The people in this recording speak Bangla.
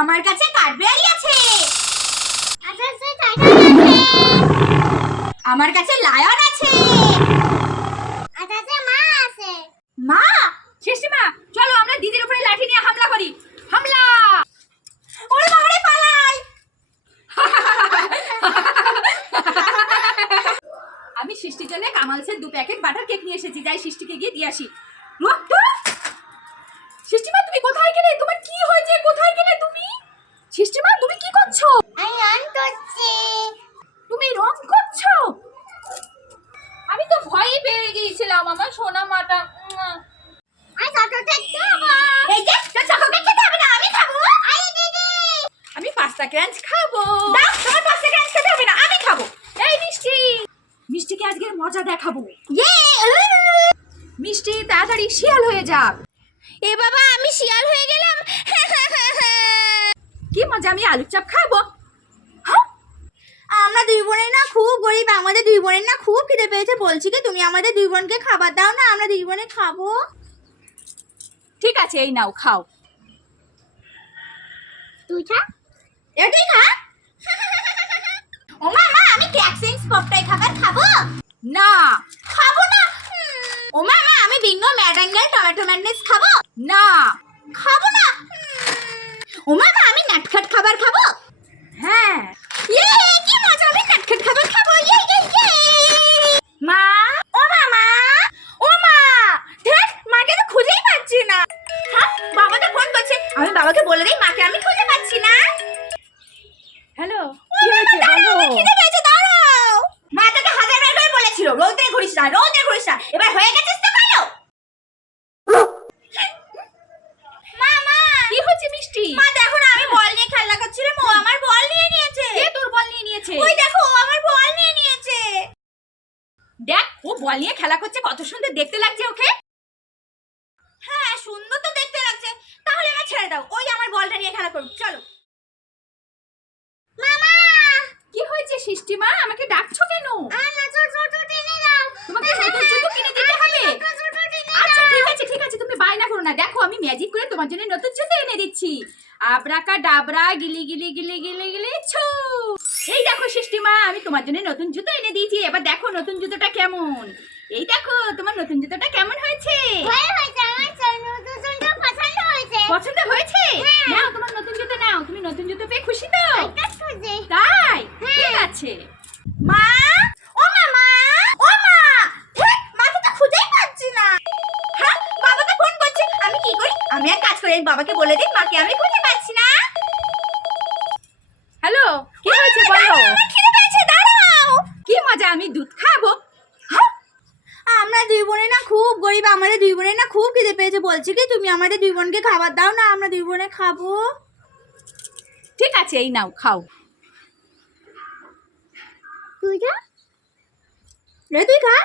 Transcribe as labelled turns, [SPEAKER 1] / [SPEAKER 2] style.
[SPEAKER 1] আমার কাছে কাঠবিড়ালি আছে। আমার কাছে লায়ন আছে। মা
[SPEAKER 2] শেষিমা চলো আমরা দিদির উপরে লাঠি নিয়ে হামলা করি। হামলা!
[SPEAKER 1] ওরে বাবারে পালাই
[SPEAKER 2] আমি সৃষ্টির জন্য কামালসের দু প্যাকেট বাটার কেক নিয়ে এসেছি যাই সৃষ্টিকে গিয়ে দিয়ে আসি। রক্ত সৃষ্টিমা তুমি কোথায় গেলে? তোমার কি হয়েছে? কোথায় গেলে পেয়ে গিয়েছিলাম আমার সোনা মাটা।
[SPEAKER 1] যে আমি
[SPEAKER 2] পাস্তা ক্রাঞ্চ খাব।
[SPEAKER 1] তোমার পাশে ক্রাঞ্চ খেতে হবে না আমি খাব।
[SPEAKER 2] এই মিষ্টি। মিষ্টিকে আজকে মজা দেখাবো।
[SPEAKER 1] ইয়ে
[SPEAKER 2] মিষ্টি তাড়াতাড়ি শিয়াল হয়ে যাক
[SPEAKER 1] এ বাবা আমি শিয়াল হয়ে গেলাম।
[SPEAKER 2] কি মজা আমি আলুর চাপ খাব হ্যাঁ?
[SPEAKER 1] আমরা দুই বোনের না খুব গরিব আমাদের দুই বোনের না খুব খিদে পেয়েছে। বলছি কি তুমি আমাদের দুই বোনকে খাবার দাও না আমরা দুই বোনে খাব।
[SPEAKER 2] ঠিক আছে এই নাও খাও।
[SPEAKER 1] তুই খা। এ তুই খা। ও মা মা আমি ক্যাক্সিংস পপটাই খাবার খাব?
[SPEAKER 2] না।
[SPEAKER 1] খাব না? ও মা মা আমি বিঙ্গো ম্যাডাঙ্গাল টমেটো ম্যান্ডেস খাব?
[SPEAKER 2] না।
[SPEAKER 1] খাব না? ও মা মা আমি নাটখাট খাবার খাব? কি
[SPEAKER 2] হয়েছে? বলো।
[SPEAKER 1] খিদে পেয়েছে দাঁড়াও। মা তোকে হাজার করে বলেছিল রোদে ঘুরিস না রোদে ঘুরিস না। এবার হয়ে গেছিস তো
[SPEAKER 2] কি মিষ্টি?
[SPEAKER 1] মা দেখো না আমি বল নিয়ে খেলা করছিলাম ও আমার বল নিয়ে নিয়েছে।
[SPEAKER 2] কে তোর বল নিয়ে নিয়েছে?
[SPEAKER 1] ওই দেখো ও আমার বল নিয়ে নিয়েছে।
[SPEAKER 2] দেখ ও বল নিয়ে খেলা করছে কত সুন্দর দেখতে লাগছে ওকে।
[SPEAKER 1] হ্যাঁ সুন্দর তো দেখতে লাগছে। তাহলে আমার ছেড়ে দাও ওই আমার বলটা নিয়ে খেলা করুক চলো।
[SPEAKER 2] হয়েছে সৃষ্টিমা আমাকে ডাকছো কেন? তোমাকে নতুন জুতো কিনে দিতে হবে। আচ্ছা ঠিক আছে ঠিক আছে তুমি বায়না করো না। দেখো আমি ম্যাজিক করে তোমার জন্য নতুন জুতো এনে দিচ্ছি। আবরাকা ডাবরা গিলি গিলি গিলি গিলি গিলি ছু। এই দেখো সৃষ্টিমা আমি তোমার জন্য নতুন জুতো এনে দিয়েছি। এবার দেখো নতুন জুতোটা কেমন। এই দেখো তোমার নতুন জুতোটা কেমন হয়েছে
[SPEAKER 1] ভালো হয়েছে আমার নতুন জুতো পছন্দ হয়েছে
[SPEAKER 2] পছন্দ হয়েছে
[SPEAKER 1] হ্যাঁ।
[SPEAKER 2] নাও তোমার নতুন জুতো নাও তুমি নতুন জুতো পেয়ে খুশি তো
[SPEAKER 1] এটা খুঁজে
[SPEAKER 2] তাই
[SPEAKER 1] হ্যাঁ।
[SPEAKER 2] ঠিক আছে
[SPEAKER 1] মা ও মামা ও মা ধ্যাৎ, মাকে তো খুঁজেই পাচ্ছি না হ্যাঁ বাবা তো ফোন করছে আমি কি করি আমি বাবাকে বলে দিই মাকে আমি খুঁজে পাচ্ছি না।
[SPEAKER 2] হ্যালো কি হয়েছে বলো?
[SPEAKER 1] খিদে পেয়েছে দাঁড়াও।
[SPEAKER 2] কি মজা আমি দুধ খাব?
[SPEAKER 1] আমরা দুই বোনে না খুব গরিব আমাদের দুই বোনে না খুব খিদে পেয়েছে। বলছি কি তুমি আমাদের দুই বোনকে খাবার দাও না আমরা দুই বোনে খাব।
[SPEAKER 2] ঠিক আছে এই নাও খাও।
[SPEAKER 1] তুই খা রে তুই খা।